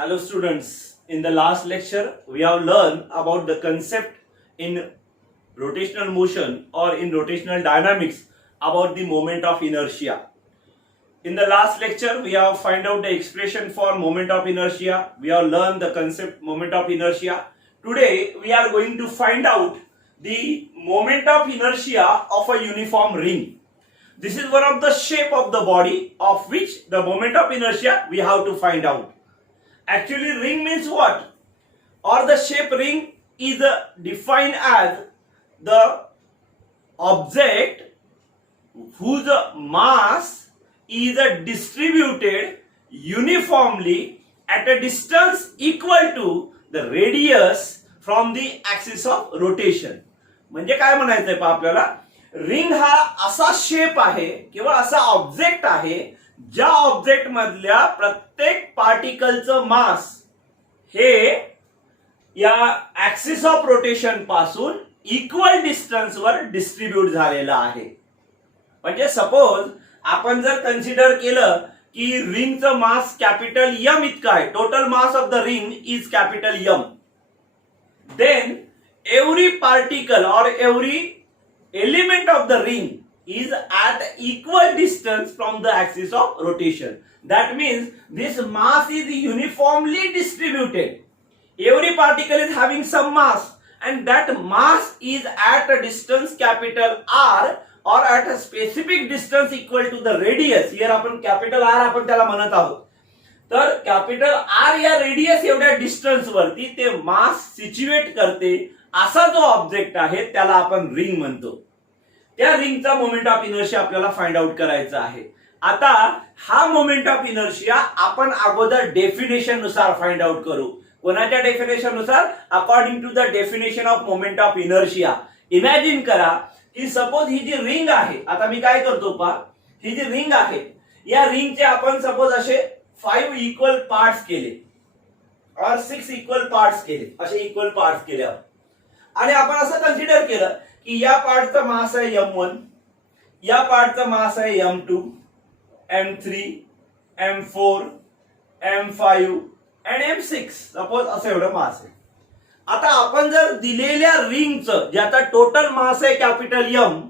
Hello students, in the last lecture we have learned about the concept in rotational motion or in rotational dynamics about the moment of inertia. In the last lecture we have find out the expression for moment of inertia. We have learned the concept moment of inertia. Today we are going to find out the moment of inertia of a uniform ring. This is one of the shape of the body of which the moment of inertia we have to find out. Actually, ring means what? Or the shape ring is defined as the object whose mass is distributed uniformly at a distance equal to the radius from the axis of rotation. म्हणजे काय म्हणायचंय पहा आपल्याला, ring हा असा shape आहे किंवा असा ऑब्जेक्ट आहे ज्या ऑब्जेक्ट मधल्या प्रत्येक पार्टिकलचं मास हे या ऍक्सिस ऑफ रोटेशन पासून इक्वल डिस्टन्स वर डिस्ट्रीब्यूट झालेला आहे. म्हणजे सपोज आपण जर कन्सिडर केलं की रिंगचं मास कॅपिटल एम इतकं आहे, total mass of the ring is capital M, then every particle और every element of the ring is at equal distance from the axis of rotation. That means this mass is uniformly distributed. Every particle is having some mass and that mass is at a distance capital R or at a specific distance equal to the radius. Here आपण capital R आपण त्याला म्हणत आहोत. तर capital R या radius एवढ्या distance वरती ते मास सिच्युएट करते असा जो ऑब्जेक्ट आहे त्याला आपण रिंग म्हणतो. त्या रिंगचा मोमेंट ऑफ इनर्शिया आपल्याला फाइंड आउट करायचा आहे. आता हा मोमेंट ऑफ इनर्शिया आपण अगोदर डेफिनेशन नुसार फाइंड आउट करू. कोणाच्या डेफिनेशन नुसार? According to the definition of moment of inertia. Imagine करा की सपोज ही जी रिंग आहे, आता मी काय करतो पहा, ही जी रिंग आहे या रिंगचे आपण सपोज असे 5 इक्वल पार्ट्स केले और 6 इक्वल पार्ट्स केले, असे इक्वल पार्ट्स केले आणि आपण असं कन्सिडर केलं की या पार्टचा मास आहे m1, या पार्टचा मास आहे m2, m3, m4, m5 आणि m6. सपोज असं एवढं मास आहे. आता आपण जर दिलेल्या रिंगचं ज्याचा टोटल मास आहे कॅपिटल एम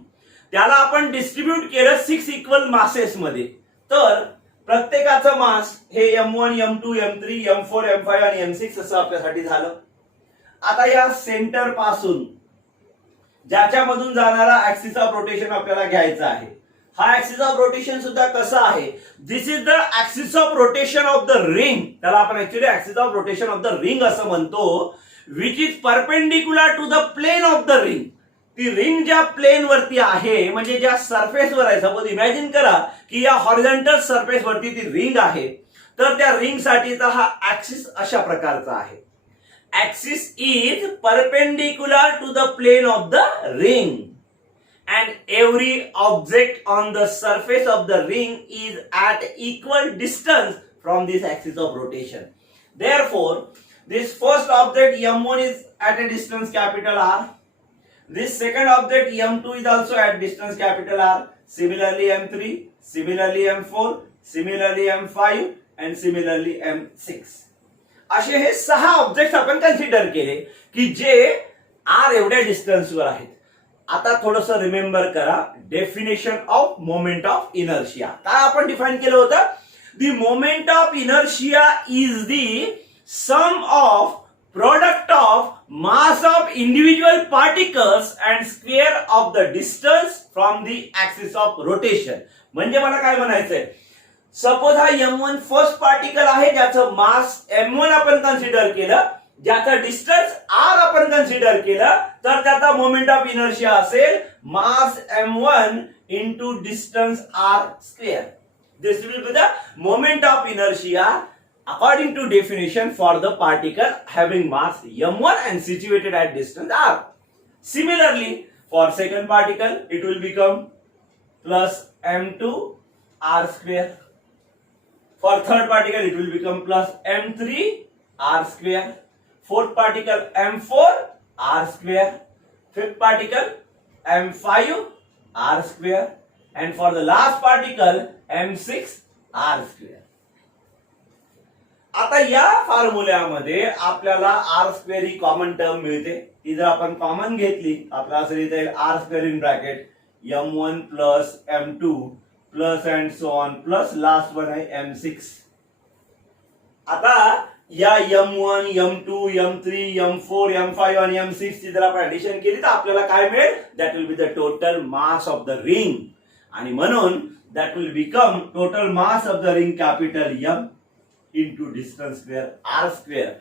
त्याला आपण डिस्ट्रीब्यूट केलं 6 इक्वल मासेस मध्ये, तर प्रत्येकाचं मास हे m1, m2, m3, m4, m5 आणि m6 असं आपल्यासाठी झालं. आता या सेंटर पासून ज्याच्यामधून जाणारा ऍक्सिस ऑफ रोटेशन आपल्याला घ्यायचा आहे. हा ऍक्सिस ऑफ रोटेशन सुद्धा कसा आहे? This is the axis of rotation of the ring. त्याला आपण actually axis of rotation of the ring असं म्हणतो, which is perpendicular to the plane of the ring. ती रिंग ज्या प्लेन वरती आहे म्हणजे ज्या सरफेस वर आहे, सपोज इमॅजिन करा की या हॉरिझॉन्टल सरफेस वरती ती रिंग आहे, तर त्या रिंग साठीचा हा ऍक्सिस अशा प्रकारचा आहे. Axis is perpendicular to the plane of the ring and every object on the surface of the ring is at equal distance from this axis of rotation. Therefore, this first object m1 is at a distance capital R. This second object m2 is also at distance capital R. Similarly m3, similarly m4, similarly m5 and similarly m6. असे हे 6 object आपण consider केले की जे R एवढ्या डिस्टन्सवर आहेत. आता थोडस रिमेंबर करा definition of moment of inertia. काय आपण डिफाइन केलं होतं? The moment of inertia is the sum of product of mass of individual particles and square of the distance from the axis of rotation. म्हणजे मला काय म्हणायचंय, suppose हा m1 first particle आहे ज्याचं मास m1 आपण कन्सिडर केलं, ज्याचा डिस्टन्स r आपण कन्सिडर केलं, तर त्याचा मोमेंट ऑफ इनर्शिया असेल mass m1 into distance r square. This will be the moment of inertia according to definition for the particle having mass m1 and situated at distance r. Similarly, for second particle it will become plus m2 r square. For third particle it will become plus m3 r square. Fourth particle m4 r square. Fifth particle m5 r square. And for the last particle m6 r square. आता या फॉर्म्युल्यामध्ये आपल्याला R square ही common term मिळते. ती जर आपण common घेतली आपल्याला असं लिहिता येईल R square in bracket m1 plus m2 plus and so on plus last one आहे m6. आता या m1 m2 m3 m4 m5 आणि m6 ची जर आपण ऍडिशन केली तर आपल्याला काय मिळेल? That will be the total mass of the ring. आणि म्हणून that will become total mass of the ring capital M into distance square r square.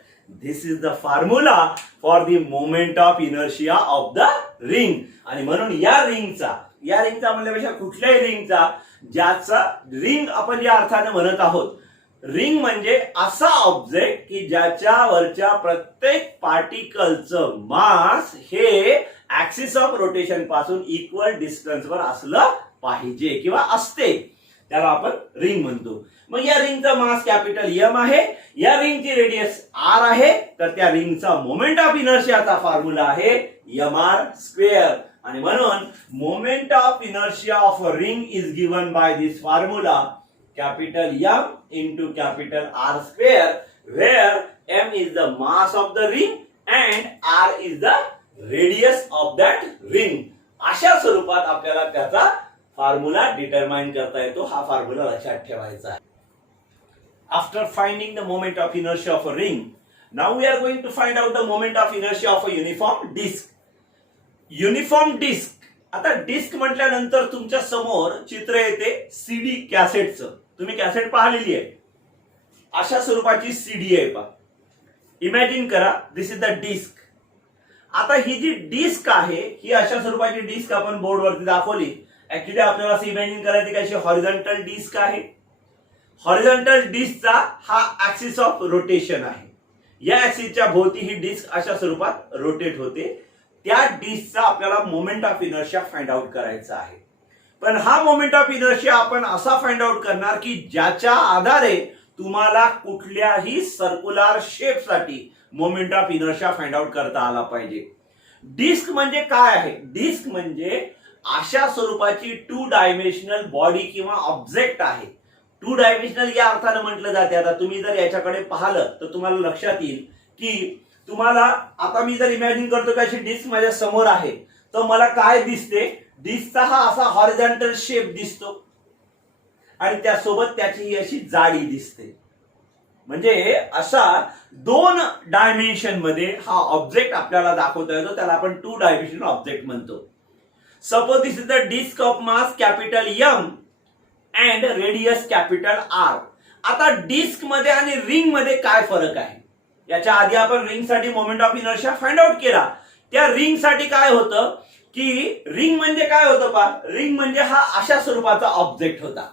This is the formula for the moment of inertia of the ring. आणि म्हणून या रिंगचा म्हणल्यापेक्षा कुठल्याही रिंगचा ज्याचा ring आपण या अर्थाने म्हणत आहोत, रिंग म्हणजे असा ऑब्जेक्ट की ज्याच्या वरच्या प्रत्येक पार्टिकलचं मास हे ऍक्सिस ऑफ रोटेशन पासून इक्वल डिस्टन्सवर असलं पाहिजे किंवा असते, त्याला आपण रिंग म्हणतो. मग या रिंगचा मास कॅपिटल M आहे, या रिंगची रेडियस R आहे, तर त्या रिंगचा मोमेंट ऑफ इनर्शियाचा फॉर्म्युला आहे mr स्क्वेअर. आणि म्हणून moment of inertia of a ring is given by this formula capital M into capital R square, where M is the mass of the ring and R is the radius of that ring. अशा स्वरूपात आपल्याला त्याचा formula determine करता येतो. हा formula लक्षात ठेवायचा आहे. After finding the moment of inertia of a ring, now we are going to find out the moment of inertia of a uniform disk. Uniform disk. आता डिस्क म्हटल्यानंतर तुमच्या समोर चित्र येते सीडी कॅसेटचं. तुम्ही कॅसेट पाहिलेली आहे, अशा स्वरूपाची सीडी आहे पहा. इमॅजिन करा दिस इज द डिस्क. आता ही जी डिस्क आहे ही अशा स्वरूपाची डिस्क आपण बोर्डवरती दाखवली. ऍक्च्युली आपल्याला असं इमॅजिन करायचं की अशी हॉरिझॉन्टल डिस्क आहे. हॉरिझॉन्टल डिस्कचा हा ऍक्सिस ऑफ रोटेशन आहे. या ऍक्सिसच्या भोवती ही डिस्क अशा स्वरूपात रोटेट होते. त्या डिस्कचा आपल्याला moment of inertia find out करायचा आहे. पण हा मोमेंट ऑफ इनर्शिया आपण असा फाइंड आउट करणार की ज्याच्या आधारे तुम्हाला कुठल्याही सर्क्युलर शेपसाठी moment of inertia find out करता आला पाहिजे. डिस्क म्हणजे काय आहे? डिस्क म्हणजे अशा स्वरूपाची 2 डायमेन्शनल बॉडी किंवा ऑब्जेक्ट आहे. 2 डायमेन्शनल या अर्थाने म्हटलं जाते. आता तुम्ही जर याच्याकडे पाहिलं तर तुम्हाला लक्षात येईल की तुम्हाला आता मी जर इमॅजिन करतो की अशी डिस्क माझ्या समोर आहे तर मला काय दिसते? डिस्कचा हा असा हॉरिझॉन्टल शेप दिसतो आणि त्यासोबत त्याची ही अशी जाडी दिसते. म्हणजे असा 2 डायमेन्शन मध्ये हा ऑब्जेक्ट आपल्याला दाखवता येतो. त्याला आपण 2 डायमेन्शनल ऑब्जेक्ट म्हणतो. Suppose this is the disc of mass capital M and radius capital R. आता डिस्क मध्ये आणि रिंग मध्ये काय फरक आहे? याच्या आधी आपण रिंग साठी moment of inertia find out केला. त्या रिंग साठी काय होतं की रिंग म्हणजे काय होतं पहा, रिंग म्हणजे हा अशा स्वरूपाचा ऑब्जेक्ट होता.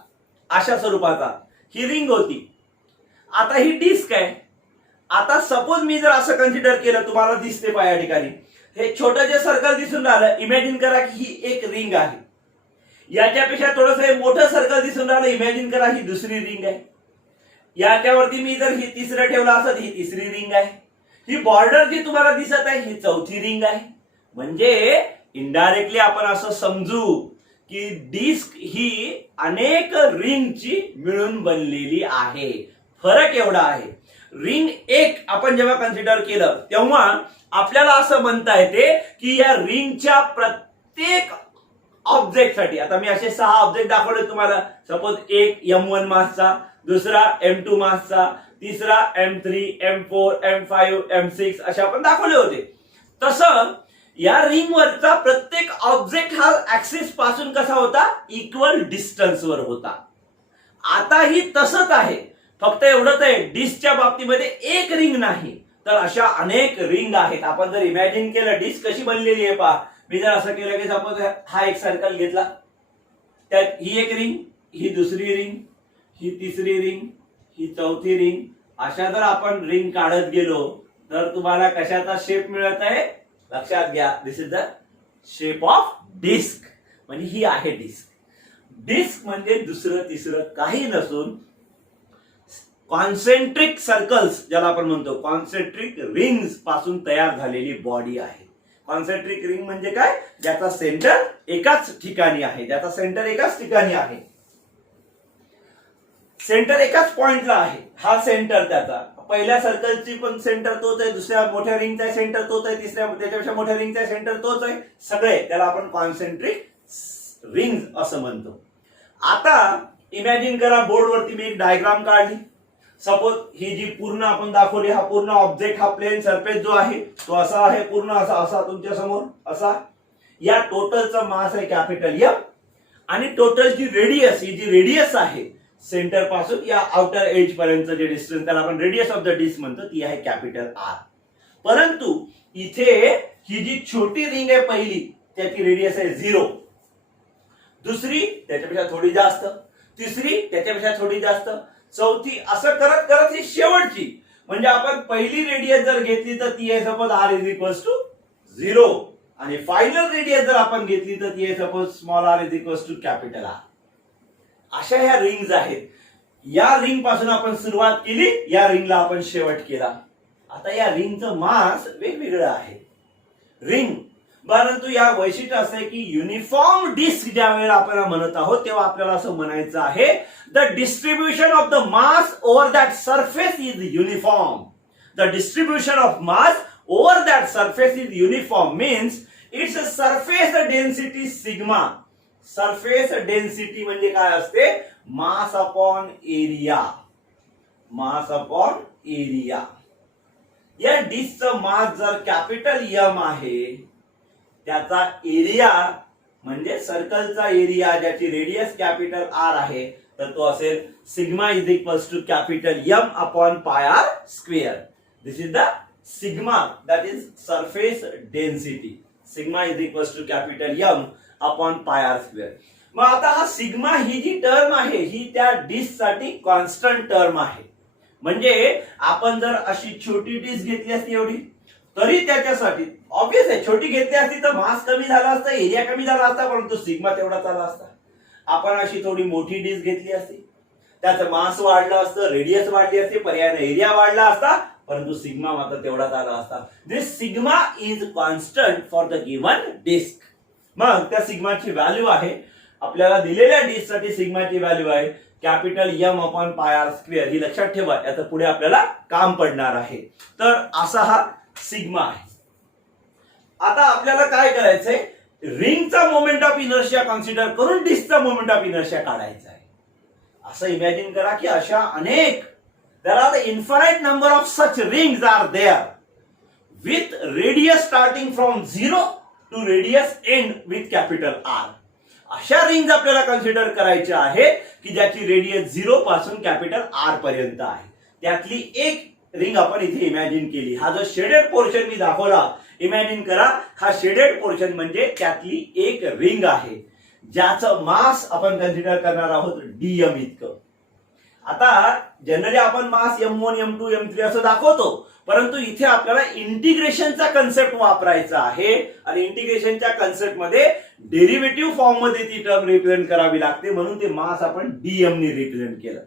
अशा स्वरूपाचा ही रिंग होती. आता ही डिस्क आहे. आता सपोज मी जर असं कन्सिडर केलं, तुम्हाला दिसते पहा या ठिकाणी हे छोटं जे सर्कल दिसून राहिलं, इमॅजिन करा की ही एक रिंग आहे. याच्यापेक्षा थोडंसं मोठं सर्कल दिसून राहिलं, इमॅजिन करा ही दुसरी रिंग आहे. याच्यावरती मी जर ही तिसरं ठेवलं असत, ही तिसरी रिंग आहे. ही बॉर्डर जी तुम्हाला दिसत आहे ही चौथी रिंग आहे. म्हणजे इनडायरेक्टली आपण असं समजू की डिस्क ही अनेक रिंगची मिळून बनलेली आहे. फरक एवढा आहे. रिंग एक आपण जेव्हा कन्सिडर केलं तेव्हा आपल्याला असं म्हणता येते की या रिंगच्या प्रत्येक ऑब्जेक्ट साठी, आता मी असे 6 ऑब्जेक्ट दाखवले तुम्हाला. सपोज एक M1 मासचा, दुसरा M2 मासचा, तिसरा M3, M4, M5, M6 असे आपण दाखवले होते. तसं या रिंग वरचा प्रत्येक ऑब्जेक्ट हा ऍक्सिस पासून कसा होता? इक्वल डिस्टन्सवर होता. आता ही तसंच आहे, फक्त एवढंच आहे डिस्कच्या बाबतीमध्ये एक रिंग नाही तर अशा अनेक रिंग आहेत. आपण जर इमॅजिन केलं डिस्क कशी बनलेली आहे पहा. मी जर असं केलं की सपोज हा एक सर्कल घेतला, त्यात ही एक रिंग, ही दुसरी रिंग, ही तिसरी रिंग, ही चौथी रिंग, अशा जर आपण रिंग काढत गेलो तर तुम्हाला कशाचा शेप मिळत आहे? लक्षात घ्या, this is the shape of disc. म्हणजे ही आहे डिस्क. डिस्क म्हणजे दुसरं तिसरं काही नसून कॉन्सेंट्रिक सर्कल्स ज्याला आपण म्हणतो, कॉन्सेंट्रिक रिंग्स पासून तयार झालेली बॉडी आहे. कॉन्सेंट्रिक रिंग म्हणजे काय? ज्याचा सेंटर एकाच ठिकाणी आहे, ज्याचा सेंटर एकाच ठिकाणी आहे. सेंटर एकाच पॉइंटला आहे, हा सेंटर त्याचा. पहिल्या सर्कलची पण सेंटर तोच आहे, दुसऱ्या मोठ्या रिंगचा सेंटर तोच आहे, तिसऱ्या त्याच्यापेक्षा मोठ्या रिंगचा सेंटर तोच आहे, सगळे त्याला आपण कॉन्सेंट्रिक रिंग असं म्हणतो. आता इमॅजिन करा, बोर्डवरती मी एक डायग्राम काढली. सपोज ही जी पूर्ण आपण दाखवली, हा पूर्ण ऑब्जेक्ट, हा प्लेन सरफेस जो आहे तो असा आहे, पूर्ण असा असा तुमच्या समोर असा. या टोटलचा मास आहे कॅपिटल एम, आणि टोटलची रेडियस, ही जी रेडियस आहे सेंटर पासून या आउटर एज पर्यंत जे डिस्टन्स, त्याला आपण रेडियस ऑफ द डिस्क म्हणतो, ती आहे कॅपिटल आर. परंतु इथे ही जी छोटी रिंग आहे पहिली, त्याची रेडियस आहे 0, दुसरी त्याच्यापेक्षा थोडी जास्त, तिसरी त्याच्यापेक्षा थोडी जास्त, चौथी, असं करत करत ही शेवटची, म्हणजे आपण पहिली रेडियस जर घेतली तर ती आहे suppose r is equals to 0, आणि फायनल रेडियस जर आपण घेतली तर ती आहे suppose small r is equals to capital R. अशा ह्या रिंग्स आहेत. या रिंग पासून आपण सुरुवात केली, या रिंगला आपण शेवट केला. आता या रिंगचं मास वेगवेगळं आहे रिंग, परंतु या वैशिष्ट्य असं आहे की युनिफॉर्म डिस्क ज्या वेळेला आपण म्हणत आहोत तेव्हा आपल्याला असं म्हणायचं आहे, the distribution of the mass over that surface is uniform. The distribution of mass over that surface is uniform means its surface density sigma. Surface density म्हणजे काय असते? Mass upon area. Mass upon area. या डिस्कचं मास जर capital M आहे, त्याचा area म्हणजे सर्कलचा area ज्याची रेडियस कॅपिटल आर आहे, तर तो असेल sigma is equals to capital M upon pi R square. This is the sigma, that is surface density. Sigma is equals to capital M upon pi R square. मग आता हा sigma ही जी term आहे ही त्या disk साठी constant term आहे. म्हणजे आपण जर अशी छोटी डिस्क घेतली असती एवढी, तरी त्याच्यासाठी ऑब्वियस आहे, छोटी घेतली असती तर मास कमी झाला असता, एरिया कमी झाला असता, परंतु सिग्मा तेवढाच आला असता. आपण अशी थोडी मोठी डिस्क घेतली असती, त्याचं मास वाढलं असतं, रेडियस वाढली असते, पर्यायाने एरिया वाढला असता, परंतु सिग्मा मात्र तेवढाच आला असता. This sigma is constant for the given disc. मग त्या सिग्माची व्हॅल्यू आहे, आपल्याला दिलेल्या डिस्क साठी सिग्माची व्हॅल्यू आहे capital M upon pi R square. ही लक्षात ठेवा, याचं पुढे आपल्याला काम पडणार आहे. तर असा हा सिग्मा आहे. आता आपल्याला काय करायचंय, रिंगचा मोमेंट ऑफ इनर्शिया कन्सिडर करून डिस्कचा मोमेंट ऑफ इनर्शिया काढायचा आहे. असं इमॅजिन करा की अशा अनेक, there are the infinite number of such rings are there with radius starting from 0 to radius end with capital R. अशा रिंग्स आपल्याला कन्सिडर करायच्या आहेत की ज्याची रेडियस 0 पासून कॅपिटल आर पर्यंत आहे. त्यातली एक रिंग आपण इथे इमॅजिन केली. हा जो शेडेड पोर्शन मी दाखवला, इमॅजिन करा हा शेडेड पोर्शन म्हणजे त्यातली एक रिंग आहे ज्याचं मास आपण कन्सिडर करणार आहोत डीएम इतकं. आता जनरली आपण मास M1, M2, M3 असं दाखवतो, परंतु इथे आपल्याला इंटिग्रेशनचा कन्सेप्ट वापरायचा आहे, आणि इंटिग्रेशनच्या कन्सेप्ट मध्ये डेरिव्हेटिव्ह फॉर्म मध्ये ती टर्म रिप्रेझेंट करावी लागते, म्हणून ते मास आपण डीएम ने रिप्रेझेंट केलं.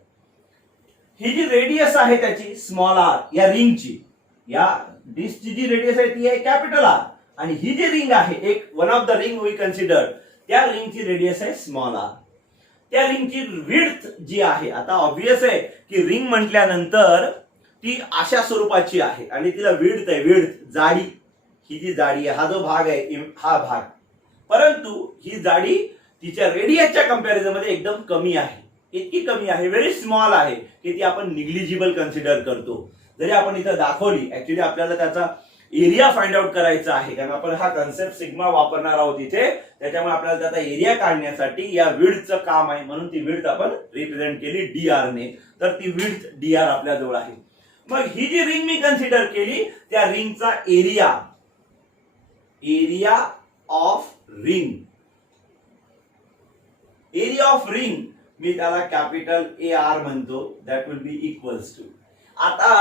ही जी रेडियस आहे त्याची स्मॉल आर, या रिंगची, या डिस्कची जी रेडियस आहे ती आहे कॅपिटल आर, आणि ही जी रिंग आहे एक one of the ring we consider, त्या रिंगची रेडियस आहे स्मॉल आर. त्या रिंगची विड्थ जी आहे, आता ऑब्वियस आहे की रिंग म्हटल्यानंतर ती अशा स्वरूपाची आहे आणि तिला विड्थ आहे, विड्थ जाडी, ही जी जाडी आहे, हा जो भाग आहे हा भाग, परंतु ही जाडी तिच्या रेडियसच्या कंपॅरिझन मध्ये एकदम कमी आहे. इतकी कमी आहे, व्हेरी स्मॉल आहे की ती आपण निग्लिजिबल कन्सिडर करतो. जरी आपण इथं दाखवली, ऍक्च्युली आपल्याला त्याचा एरिया फाइंड आउट करायचा आहे, कारण आपण हा कन्सेप्ट सिग्मा वापरणार आहोत इथे, त्याच्यामुळे आपल्याला त्याचा एरिया काढण्यासाठी या विड्थचं काम आहे, म्हणून ती विड्थ आपण रिप्रेझेंट केली डीआर ने. तर ती विड्थ डीआर आपल्या जवळ आहे. मग ही जी रिंग मी कन्सिडर केली, त्या रिंगचा area, area of ring, area of ring मी त्याला कॅपिटल ए आर म्हणतो, that will be equals to. आता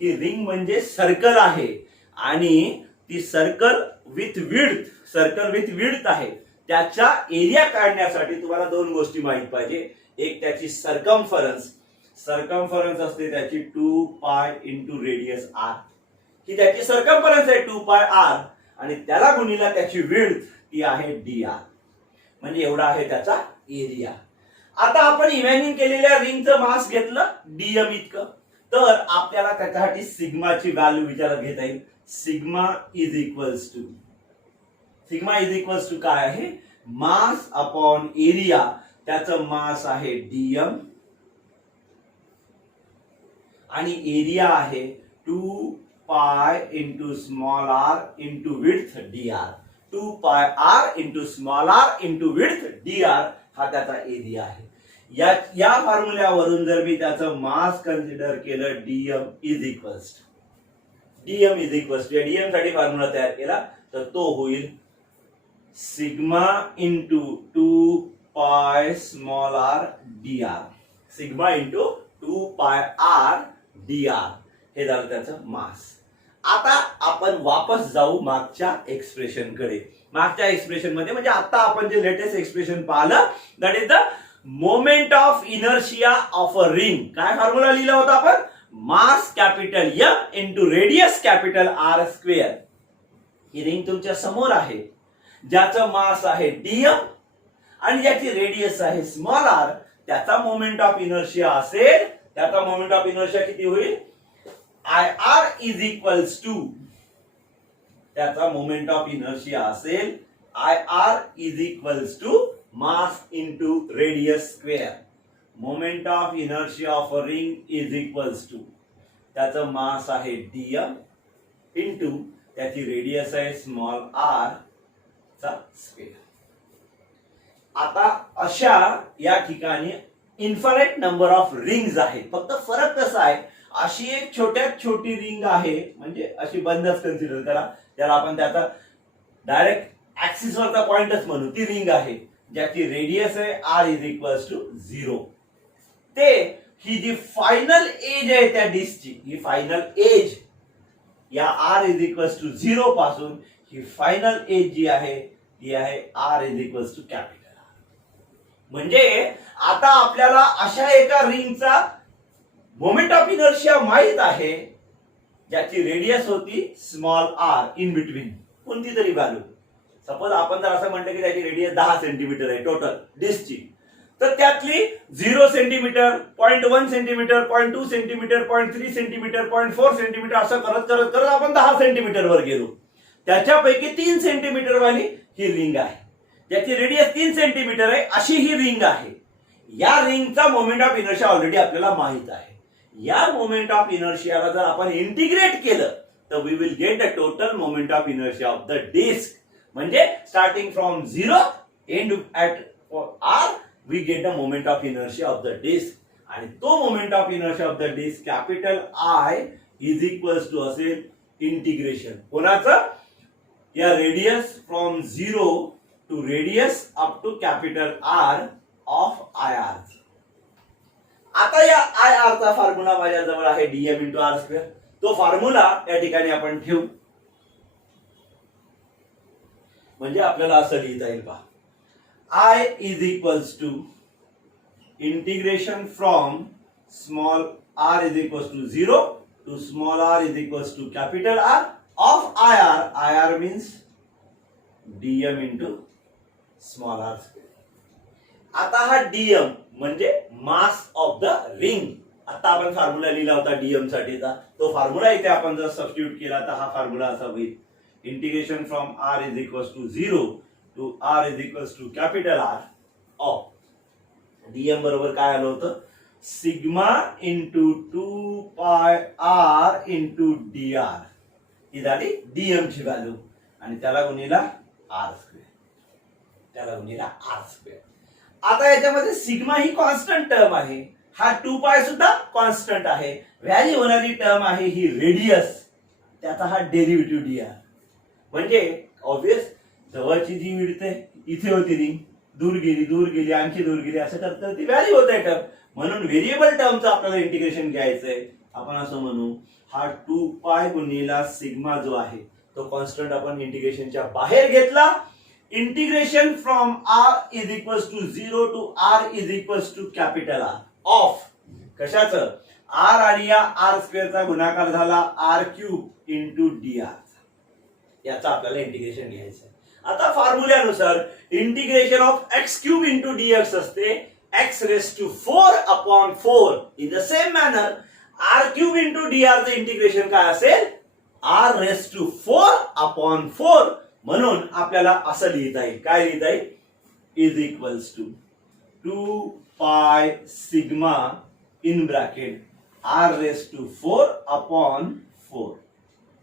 ही रिंग म्हणजे सर्कल आहे आणि ती circle with width, circle with width आहे. त्याच्या एरिया काढण्यासाठी तुम्हाला दोन गोष्टी माहित पाहिजे. एक त्याची सर्कम्फरन्स, सर्कम्फरन्स असते त्याची 2 पाय इंटू रेडियस आर, ही त्याची सर्कम्फरन्स आहे 2 पाय आर, आणि त्याला गुणिला त्याची विड्थ ती आहे डी आर, म्हणजे एवढा आहे त्याचा एरिया. आता आपण इमॅजिन केलेल्या रिंगचं मास घेतलं डीएम इतकं, तर आपल्याला त्याच्यासाठी सिग्माची व्हॅल्यू विचारात घेता येईल. सिग्मा इज इक्वल्स टू काय आहे, मास अपॉन एरिया. त्याचं मास आहे डीएम आणि एरिया आहे 2 pi into small r into width dr. 2 pi r into small r into width dr हा त्याचा एरिया आहे. या फॉर्म्युल्यावरून जर मी त्याचं मास कन्सिडर केलं, dm is equals to dm साठी फॉर्म्युला तयार केला तर तो होईल sigma into 2 pi small r dr. Sigma into 2 pi R dr हे झालं त्याचं मास. आता आपण वापस जाऊ मागच्या एक्सप्रेशन कडे. मागच्या एक्सप्रेशन मध्ये म्हणजे आता आपण जे लेटेस्ट एक्सप्रेशन पाहिलं, that is the moment of inertia of a ring. काय फॉर्म्युला लिहिला होता आपण, mass capital M into radius capital R square. ही रिंग तुमच्या समोर आहे, ज्याचं मास आहे dm आणि ज्याची रेडियस आहे स्मॉल r. त्याचा मोमेंट ऑफ इनर्शिया असेल, त्याचा मोमेंट ऑफ इनर्शिया किती होईल, IR इज इक्वल्स टू, त्याचा मोमेंट ऑफ इनर्शिया असेल IR is equals to mass into radius square. Moment of inertia of a ring is equals to, त्याचं mass आहे dm into त्याची radius आहे small r चा square. आता अशा या ठिकाणी इन्फायनाइट नंबर ऑफ रिंग्स आहेत. फक्त फरक कसा आहे, अशी एक छोट्यात छोटी रिंग आहे, म्हणजे अशी बंदच कन्सिडर करा, ज्याला आपण त्याचा डायरेक्ट ऍक्सिस वरचा पॉइंटच म्हणू. ती रिंग आहे ज्याची रेडियस आहे r इज इक्वल्स टू 0. ते ही जी फायनल एज आहे त्या डिस्कची, ही फायनल एज या r इज इक्वल्स टू 0 पासून ही फायनल एज जी आहे ती आहे r is equals to capital. म्हणजे आता आपल्याला अशा एका रिंगचा मोमेंट ऑफ इनर्शिया माहित आहे ज्याची रेडियस होती स्मॉल r इन बिटवीन कोणती तरी व्हॅल्यू. सपोज आपण जर असं म्हटलं की त्याची रेडियस 10 सेंटीमीटर आहे टोटल डिस्कची, तर त्यातली 0 centimetre, 0.1 centimetre, 0.2 centimetre, 0.3 centimetre, 0.4 centimetre असं करत करत करत आपण 10 सेंटीमीटर वर गेलो. त्याच्यापैकी 3 सेंटीमीटर वाली ही रिंग आहे, ज्याची रेडियस 3 सेंटीमीटर आहे, अशी ही रिंग आहे. या रिंगचा मोमेंट ऑफ इनर्शिया ऑलरेडी आपल्याला माहित आहे. या मोमेंट ऑफ इनर्शियाला जर आपण इंटिग्रेट केलं तर we will get the total moment of inertia of the disc. म्हणजे starting from 0 end at r we get the moment of inertia of the disc. आणि तो moment of inertia of the disc capital I is equals to असेल integration कोणाचं, या radius from 0 to radius up to capital R of IR. आता या IR चा formula माझ्या जवळ आहे dm इंटू r स्क्वेअर. तो फॉर्म्युला या ठिकाणी आपण ठेवू, म्हणजे आपल्याला असं लिहिता येईल पहा, I is equals to integration from small r is equals to 0 to small r is equals to capital R of IR. IR means dm into small r square. आता हा dm म्हणजे मास ऑफ द रिंग. आता आपण formula लिहिला होता DM साठीचा, तो formula इथे आपण जर सबस्टिट्यूट केला तर हा फॉर्म्युला असा होईल, integration from r is equals to 0 to r is equals to capital R of dm बरोबर काय आलं होतं, सिग्मा इंटू 2 पाय r इंटू dr. ही झाली डीएम ची व्हॅल्यू आणि त्याला गुणिला r स्क्वेअर. आता याच्यामध्ये सिग्मा ही कॉन्स्टंट टर्म आहे, हा 2 पाय सुद्धा कॉन्स्टंट आहे. व्हॅरी होणारी टर्म आहे ही रेडियस, त्याचा हा डेरिव्हेटिव्ह dr. म्हणजे ऑब्वियस जवळची जी विड्थ आहे इथे होती रिंग, दूर गेली आणखी दूर गेली, असं करता ती व्हॅरी होत आहे टर्म. म्हणून व्हेरिएबल टर्मचं आपल्याला इंटिग्रेशन घ्यायचंय. आपण असं म्हणू, हा 2 पाय गुणिला सिग्मा जो आहे तो कॉन्स्टंट आपण इंटिग्रेशनच्या बाहेर घेतला. Integration from r is equals to 0 to r is equals to capital R of कशाचं, r आणि या r स्क्वेअरचा गुणाकार झाला r क्यूब इंटू dr. याचा आपल्याला इंटिग्रेशन घ्यायचं आहे. आता फॉर्म्युल्यानुसार integration of x cube into dx असते x raised to 4 upon 4. In the same manner, r cube into dr चे इंटिग्रेशन काय असेल? r raised to 4 upon 4. म्हणून आपल्याला असं लिहिता येईल. काय लिहिता येईल? Is equals to 2 pi sigma in bracket r raised to 4 upon 4.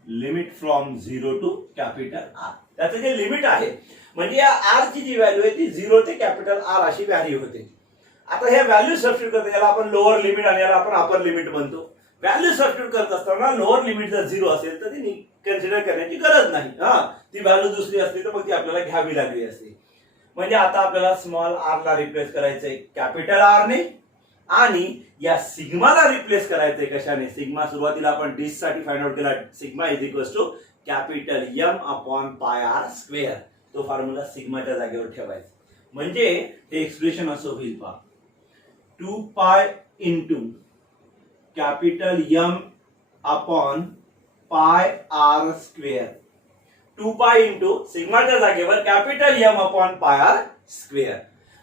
Limit from 0 to capital R. त्याचं जे लिमिट आहे म्हणजे या R ची जी व्हॅल्यू आहे ती 0 ते कॅपिटल R अशी व्हॅल्यू होते. आता ह्या व्हॅल्यू सबस्टिट्यूट करतो, याला आपण लोअर लिमिट आणि याला आपण अपर लिमिट म्हणतो. व्हॅल्यू सबस्टिट्यूट करत असताना लोअर लिमिट जर 0 असेल तर ती कन्सिडर करण्याची गरज नाही. ती व्हॅल्यू दुसरी असली तर मग ती आपल्याला घ्यावी लागली असते. म्हणजे आता आपल्याला स्मॉल r ला रिप्लेस करायचंय कॅपिटल R ने आणि या सिग्माला रिप्लेस करायचंय कशाने? सिग्मा सुरुवातीला आपण डिस्क साठी फाइंड आउट केला. Sigma is equals to capital M upon pi R square. तो फॉर्म्युला सिग्माच्या जागेवर ठेवायचा. म्हणजे हे एक्सप्रेशन असं होईल पहा, 2 pi into capital M upon pi R square. 2 pi into सिग्माच्या जागेवर capital M upon pi R square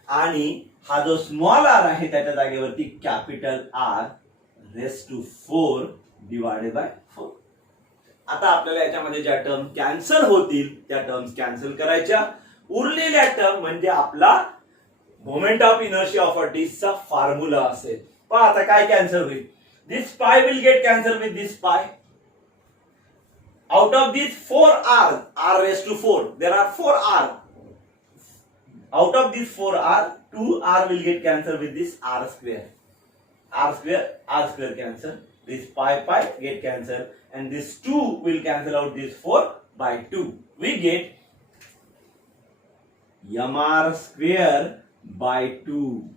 आणि हा जो स्मॉल r आहे त्याच्या जागेवरती capital R raise to 4 divided by 4. आता आपल्याला याच्यामध्ये ज्या टर्म कॅन्सल होतील त्या टर्म्स कॅन्सल करायच्या. उरलेल्या टर्म म्हणजे आपला moment of inertia of a डिस्कचा फॉर्म्युला असेल. पहा आता काय कॅन्सल होईल? This pi will get cancel with this pi. Out of these 4r, r raised to 4, there are 4r. Out of these 4r, 2r will get cancelled with this r square. R square cancel. This pi get cancelled, and this 2 will cancel out this 4 by 2. We get mr square by 2,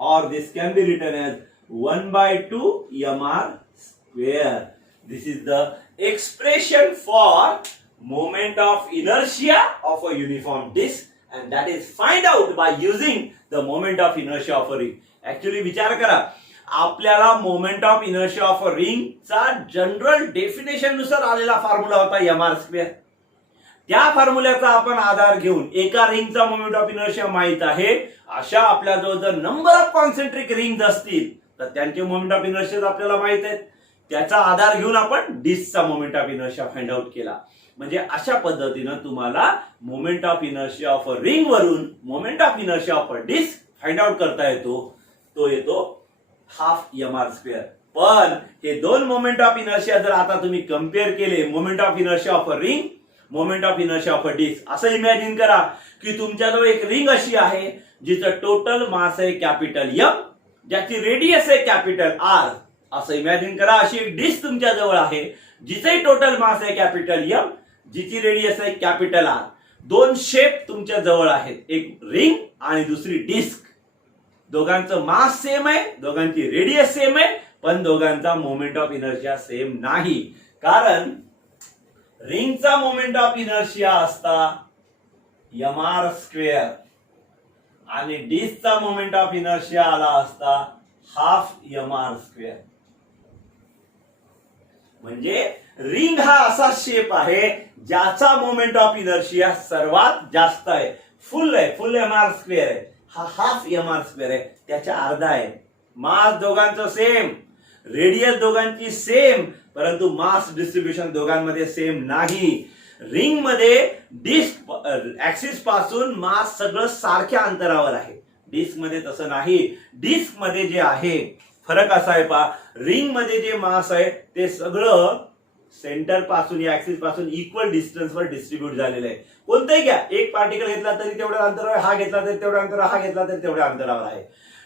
or this can be written as 1 by 2 mr square. This is the expression for moment of inertia of a uniform disk, and that is find out by using the moment of inertia of a ring. Actually विचार करा, आपल्याला moment of inertia of a ring चा general definition नुसार आलेला formula होता mr square. त्या फॉर्म्युल्याचा आपण आधार घेऊन एका रिंगचा मोमेंट ऑफ इनर्शिया माहित आहे, अशा आपल्याजवळ जर नंबर ऑफ कॉन्सेंट्रिक रिंग्स असतील तर त्यांचे मोमेंट ऑफ इनर्शिया आपल्याला माहित आहेत. त्याचा आधार घेऊन आपण डिस्कचा moment of inertia find out केला. म्हणजे अशा पद्धतीने तुम्हाला moment of inertia of a ring वरून moment of inertia of a disc find out करता येतो. तो येतो हाफ mr स्क्वेअर. पण हे दोन मोमेंट ऑफ इनर्शिया जर आता तुम्ही कम्पेअर केले, moment of inertia of a ring, moment of inertia of a disc, असं इमॅजिन करा की तुमच्याजवळ एक रिंग अशी आहे जिचं टोटल मास आहे कॅपिटल M, ज्याची रेडियस आहे कॅपिटल R. असं इमॅजिन करा अशी एक डिस्क तुमच्या जवळ आहे जिचे टोटल मास आहे कॅपिटल M, जिची रेडियस आहे कॅपिटल R. दोन शेप तुमच्या जवळ आहेत, एक रिंग आणि दुसरी डिस्क. दोघांचं मास सेम आहे, दोघांची रेडियस सेम आहे, पण दोघांचा मोमेंट ऑफ इनर्शिया सेम नाही. कारण रिंगचा मोमेंट ऑफ इनर्शिया असता mr स्क्वेअर आणि डिस्कचा मोमेंट ऑफ इनर्शिया आला असता हाफ mr स्क्वेअर. म्हणजे रिंग हा असा शेप आहे ज्याचा मोमेंट ऑफ इनर्शिया सर्वात जास्त आहे, फुल mr स्क्वेअर आहे. हा हाफ mr स्क्वेअर आहे, त्याच्या अर्धा आहे. मास दोघांचं सेम, रेडियस दोघांची सेम, परंतु मास डिस्ट्रीब्युशन दोघांमध्ये सेम नाही. रिंग मध्ये डिस्क ऍक्सिस पासून मास सगळं सारख्या अंतरावर आहे, डिस्क मध्ये तसं नाही. डिस्क मध्ये जे आहे फरक असा आहे पहा, रिंग मध्ये जे मास आहे ते सगळं सेंटर पासून या ऍक्सिस पासून इक्वल डिस्टन्स वर डिस्ट्रीब्यूट झालेलं आहे. कोणताही घ्या, एक पार्टिकल घेतला तरी तेवढ्या अंतरावर, हा घेतला तरी तेवढ्या अंतरावर, हा घेतला तरी तेवढ्या अंतरावर आहे.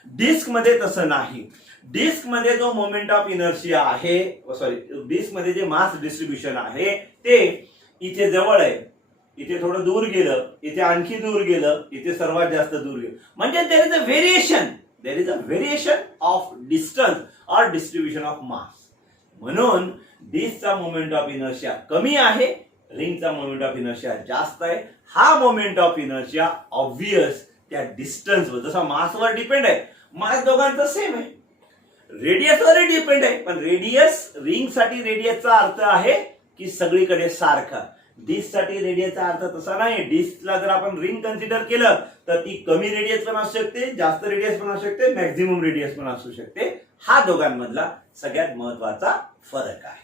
डिस्क मध्ये तसं नाही. डिस्क मध्ये जो मोमेंट ऑफ इनर्शिया आहे, डिस्क मध्ये जे मास डिस्ट्रीब्युशन आहे ते इथे जवळ आहे, इथे थोडं दूर गेलं, इथे आणखी दूर गेलं, इथे सर्वात जास्त दूर गेलं. म्हणजे there is a variation of distance or distribution of mass. म्हणून डिस्कचा मोमेंट ऑफ इनर्शिया कमी आहे, रिंगचा मोमेंट ऑफ इनर्शिया जास्त आहे. हा मोमेंट ऑफ इनर्शिया ऑब्वियस त्या डिस्टन्सवर, जसा मासवर डिपेंड आहे, मास दोघांचा सेम आहे, रेडियसवर डिपेंड आहे, पण रेडियस रिंग साठी रेडियसचा अर्थ आहे की सगळीकडे सारखा. डिस्कसाठी रेडियसचा अर्थ तसा नाही. डिस्कला जर आपण रिंग कन्सिडर केलं तर ती कमी रेडियस पण असू शकते, जास्त रेडियस पण असू शकते, मॅक्झिमम रेडियस पण असू शकते. हा दोघांमधला सगळ्यात महत्वाचा फरक आहे.